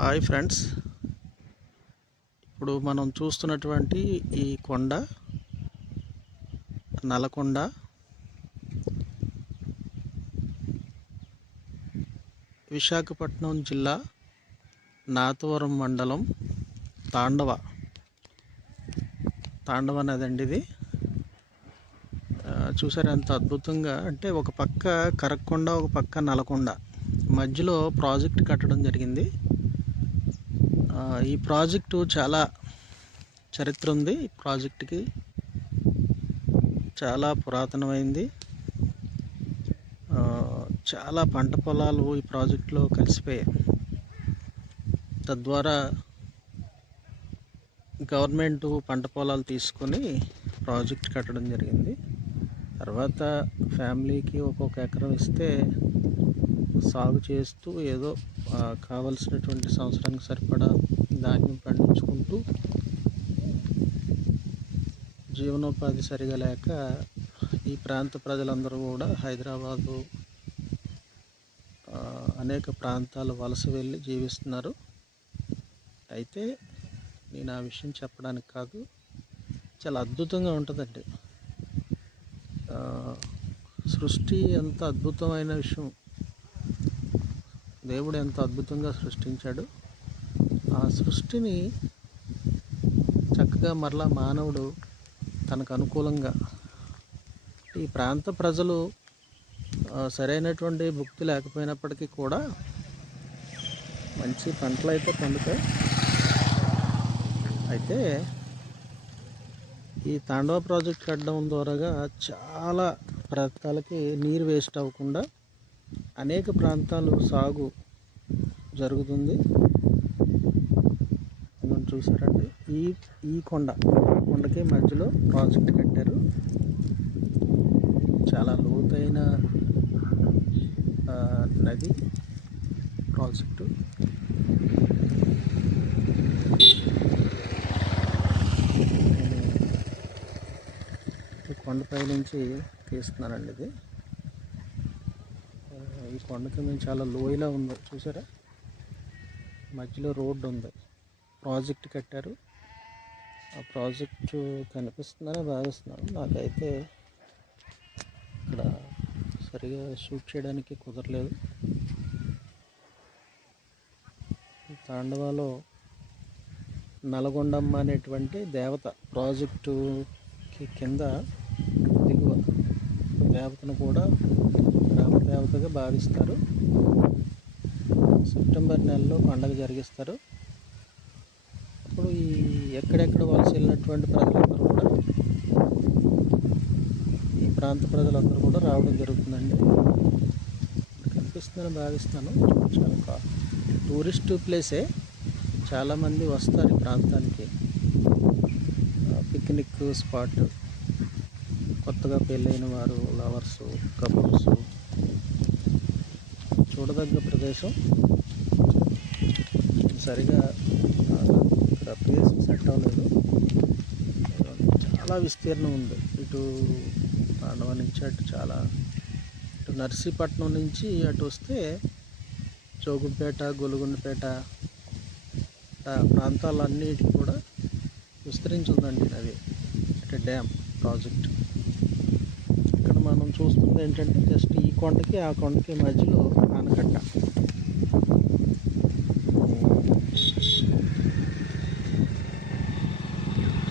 Hi friends, ఇప్పుడు మనం చూస్తున్నటువంటి ఈ కొండ నల్లకొండ విశాఖపట్నం జిల్లా నాతవరం మండలం తాండవ నదండి ఇది. చూసారు ఎంత అద్భుతంగా, అంటే ఒక పక్క కరక్కొండ, ఒక పక్క నల్లకొండ మధ్యలో ప్రాజెక్ట్ కట్టడం జరిగింది. ఈ ప్రాజెక్టు చాలా చరిత్ర ఉంది. ఈ ప్రాజెక్టుకి చాలా పురాతనమైంది. చాలా పంట పొలాలు ఈ ప్రాజెక్టులో కలిసిపోయాయి. తద్వారా గవర్నమెంట్ పంట పొలాలు తీసుకొని ప్రాజెక్ట్ కట్టడం జరిగింది. తర్వాత ఫ్యామిలీకి ఒక్కొక్క ఎకరం ఇస్తే సాగు చేస్తూ ఏదో కావలసినటువంటి సంవత్సరానికి సరిపడా ధాన్యం పండించుకుంటూ జీవనోపాధి సరిగా లేక ఈ ప్రాంత ప్రజలందరూ కూడా హైదరాబాదు అనేక ప్రాంతాలు వలస వెళ్ళి జీవిస్తున్నారు. అయితే నేను ఆ విషయం చెప్పడానికి కాదు, చాలా అద్భుతంగా ఉంటుందండి. సృష్టి ఎంత అద్భుతమైన విషయం, దేవుడు ఎంత అద్భుతంగా సృష్టించాడు. ఆ సృష్టిని చక్కగా మరలా మానవుడు తనకు అనుకూలంగా, ఈ ప్రాంత ప్రజలు సరైనటువంటి భుక్తి లేకపోయినప్పటికీ కూడా మంచి పంటలు అయితే పండుతాయి. అయితే ఈ తాండవ ప్రాజెక్ట్ కట్టడం ద్వారా చాలా ప్రాంతాలకి నీరు వేస్ట్ అవ్వకుండా అనేక ప్రాంతాలు సాగు జరుగుతుంది. మనం చూసారండి, ఈ కొండకి మధ్యలో ప్రాజెక్ట్ కట్టారు. చాలా లోతైన నది ప్రాజెక్టు. ఈ కొండపై నుంచి తీస్తున్నానండి. ఇది ఈ కొండకి మేము చాలా లోయలా ఉంది, చూసారా? మధ్యలో రోడ్డు ఉంది, ప్రాజెక్ట్ కట్టారు. ఆ ప్రాజెక్టు కనిపిస్తుందని భావిస్తున్నాను. నాకైతే ఇక్కడ సరిగా షూట్ చేయడానికి కుదరలేదు. తాండవలో నల్గొండమ్మ అనేటువంటి దేవత ప్రాజెక్టుకి కింద దిగువ దేవతను కూడా గ్రామ దేవతగా భావిస్తారు. సెప్టెంబర్ నెలలో పండుగ జరిగిస్తారు. అప్పుడు ఈ ఎక్కడెక్కడ వలస వెళ్ళినటువంటి ప్రజలందరూ కూడా, ఈ ప్రాంత ప్రజలందరూ కూడా రావడం జరుగుతుందండి. కనిపిస్తుందని భావిస్తాను. చాలా టూరిస్ట్ ప్లేసే, చాలామంది వస్తారు ఈ ప్రాంతానికి. పిక్నిక్ స్పాట్, కొత్తగా పెళ్ళైన వారు, లవర్సు, కపుల్స్ చూడదగ్గ ప్రదేశం. సరిగా ఇక్కడ ప్లేస్ సెట్ అవ్వలేదు. చాలా విస్తీర్ణం ఉంది. ఇటు తాండవ నుంచి అటు చాలా, ఇటు నర్సీపట్నం నుంచి అటు వస్తే జోగుంపేట, గొలుగుండపేట ప్రాంతాలన్నిటికీ కూడా విస్తరించి ఉందండి అది. అంటే డ్యామ్ ప్రాజెక్ట్. ఇక్కడ మనం చూస్తుంది ఏంటంటే జస్ట్ ఈ కొండకి ఆ కొండకి మధ్యలో ఆనకట్ట.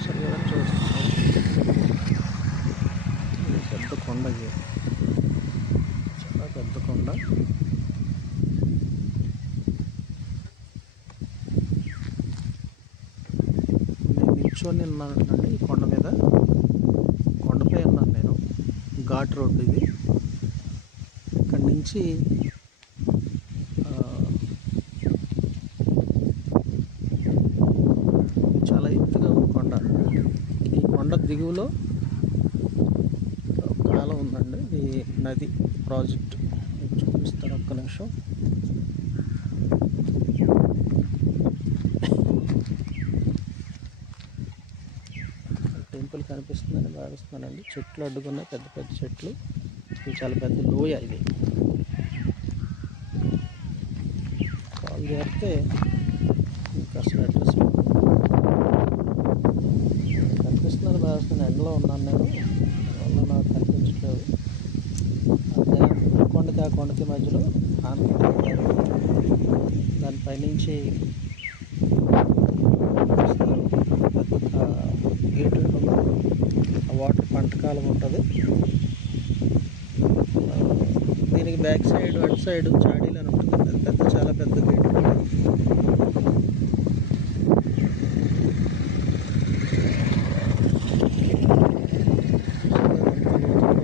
సరిగా చూస్తున్నాం, పెద్ద కొండకి, చాలా పెద్ద కొండ. నిల్చొని ఉన్నానండి ఈ కొండ మీద, కొండపై ఉన్నాను నేను. ఘాట్ రోడ్డు ఇది. ఇక్కడి నుంచి చాలా ఎత్తుగా ఉంది కొండ. ఈ కొండ దిగువలో కాలం ఉందండి. ఈ నది ప్రాజెక్ట్ చూపిస్తాను, ఒక్క నిమిషం. టెంపుల్ కనిపిస్తుందని భావిస్తున్నానండి. చెట్లు అడ్డుకున్నాయి, పెద్ద పెద్ద చెట్లు. ఇది చాలా పెద్ద లోయ. ఇది కాలు చేరితే ఎండలో ఉన్నాను నేను, అందువల్ల నాకు కనిపించట్లేదు. ఆ కొండకి మధ్యలో ఆనకట్ట కట్టారు. దానిపైనుంచి పెద్ద గేట్ ఉంటుంది. ఆ వాటర్ పంట కాలం ఉంటుంది. దీనికి బ్యాక్ సైడ్ అటు సైడ్ చాడీలు అని ఉంటుంది. అది చాలా పెద్ద గేట్ ఉంటుంది.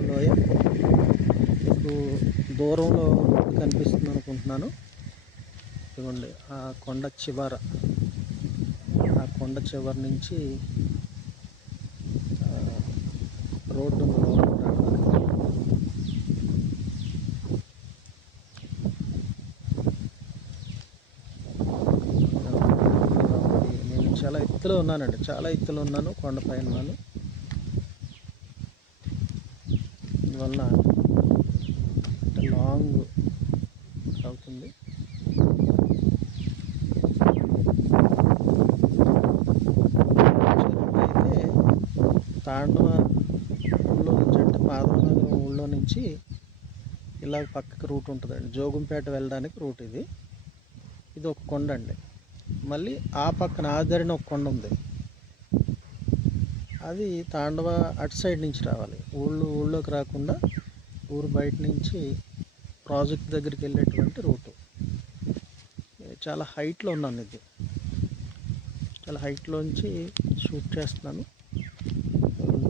లోయ మీకు దూరంలో కనిపిస్తుంది అనుకుంటున్నాను. ఇదిగోండి ఆ కొండ చివరి నుంచి రోడ్డు నేను చాలా ఎత్తులో ఉన్నానండి, చాలా ఎత్తులో ఉన్నాను, కొండపైన ఉన్నాను. అందువల్ల లాంగ్ అవుతుంది. అయితే తాండవ ఊళ్ళో నుంచి, అంటే మాధవనగరం ఊళ్ళో నుంచి ఇలా పక్కకి రూట్ ఉంటుందండి. జోగుంపేట వెళ్ళడానికి రూట్ ఇది. ఇది ఒక కొండ అండి. మళ్ళీ ఆ పక్కన ఆదరణ ఒక కొండ ఉంది. అది తాండవ అటు సైడ్ నుంచి రావాలి. ఊళ్ళోకి రాకుండా ఊరు బయట నుంచి ప్రాజెక్ట్ దగ్గరికి వెళ్ళేటువంటి రూటు. చాలా హైట్లో ఉన్నాను. ఇది చాలా హైట్లోంచి షూట్ చేస్తున్నాను.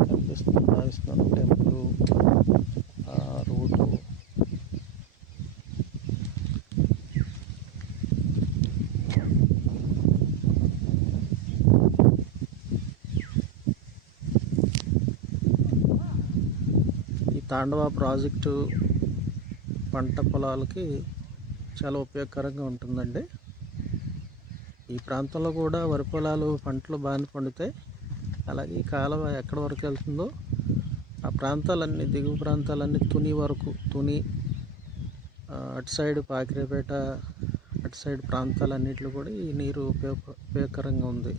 కనిపిస్తుంది భావిస్తున్నాను టెంపుల్ రోడ్డు. ఈ తాండవ ప్రాజెక్టు పంట పొలాలకి చాలా ఉపయోగకరంగా ఉంటుందండి. ఈ ప్రాంతంలో కూడా వరి పొలాలు పంటలు బాగానే పండుతాయి. అలాగే ఈ కాలువ ఎక్కడి వరకు వెళ్తుందో ఆ ప్రాంతాలన్నీ, దిగువ ప్రాంతాలన్నీ తుని అటు సైడ్ పాకిరేపేట అటు సైడ్ ప్రాంతాలన్నింటిలో కూడా ఈ నీరు ఉపయోగకరంగా ఉంది.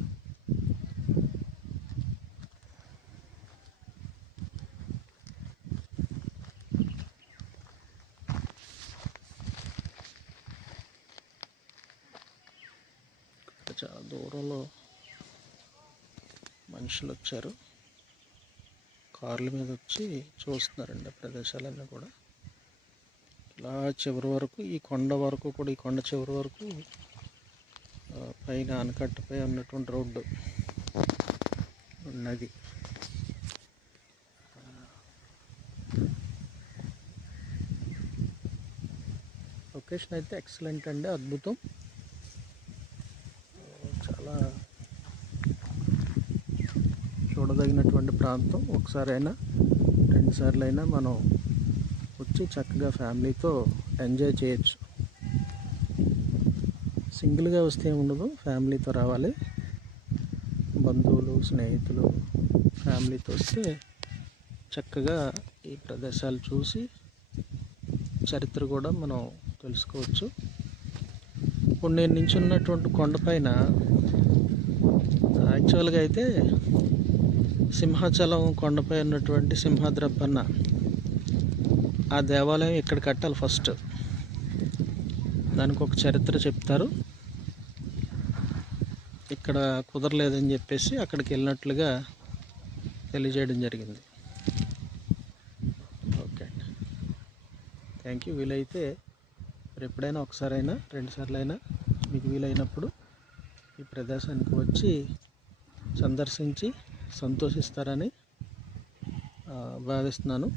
చాలా దూరంలో మనుషులు వచ్చారు, కార్ల మీద వచ్చి చూస్తున్నారండి ప్రదేశాలన్నీ కూడా. ఇలా చివరి వరకు ఈ కొండ వరకు కూడా, ఈ కొండ చివరి వరకు పైన ఆనకట్టపై ఉన్నటువంటి రోడ్డు ఉన్నది. లొకేషన్ అయితే ఎక్సలెంట్ అండి, అద్భుతం. చాలా చూడదగినటువంటి ప్రాంతం. ఒకసారైనా 2 సార్లు అయినా మనం వచ్చి చక్కగా ఫ్యామిలీతో ఎంజాయ్ చేయొచ్చు. సింగిల్గా వస్తే ఉండదు, ఫ్యామిలీతో రావాలి. బంధువులు, స్నేహితులు, ఫ్యామిలీతో వస్తే చక్కగా ఈ ప్రదేశాలు చూసి చరిత్ర కూడా మనం తెలుసుకోవచ్చు. ఇప్పుడు నేను నించున్నటువంటి కొండపైన యాక్చువల్గా అయితే సింహాచలం కొండపై ఉన్నటువంటి సింహాద్రప్పన్న ఆ దేవాలయం ఇక్కడ కట్టాలి ఫస్ట్. దానికి ఒక చరిత్ర చెప్తారు. ఇక్కడ కుదరలేదని చెప్పేసి అక్కడికి వెళ్ళినట్లుగా తెలియజేయడం జరిగింది. ఓకే అండి, థ్యాంక్ యూ. వీలైతే ఎప్పుడైనా ఒకసారైనా 2 సార్లు అయినా మీకు వీలైనప్పుడు ఈ ప్రదేశానికి వచ్చి సందర్శించి సంతోషిస్తారని భావిస్తున్నాను.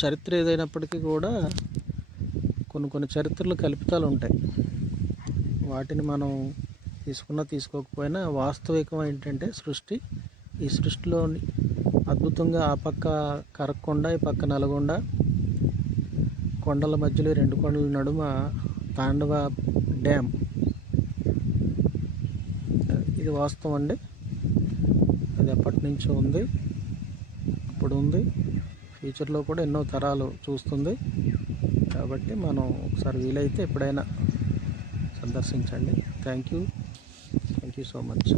చరిత్ర ఏదైనప్పటికీ కూడా కొన్ని చరిత్రలు కల్పితాలు ఉంటాయి. వాటిని మనం తీసుకోకపోయినా వాస్తవికం ఏంటంటే ఈ సృష్టిలో అద్భుతంగా ఆ పక్క కరక్కొండ, ఈ పక్క నల్గొండ, కొండల మధ్యలో 2 కొండల నడుమ తాండవ డ్యామ్. ఇది వాస్తవం అండి. అది ఎప్పటి నుంచో ఉంది, ఇప్పుడు ఉంది, ఫ్యూచర్లో కూడా ఎన్నో తరాలు చూస్తుంది. కాబట్టి మనం ఒకసారి వీలైతే ఎప్పుడైనా సందర్శించండి. Thank you so much.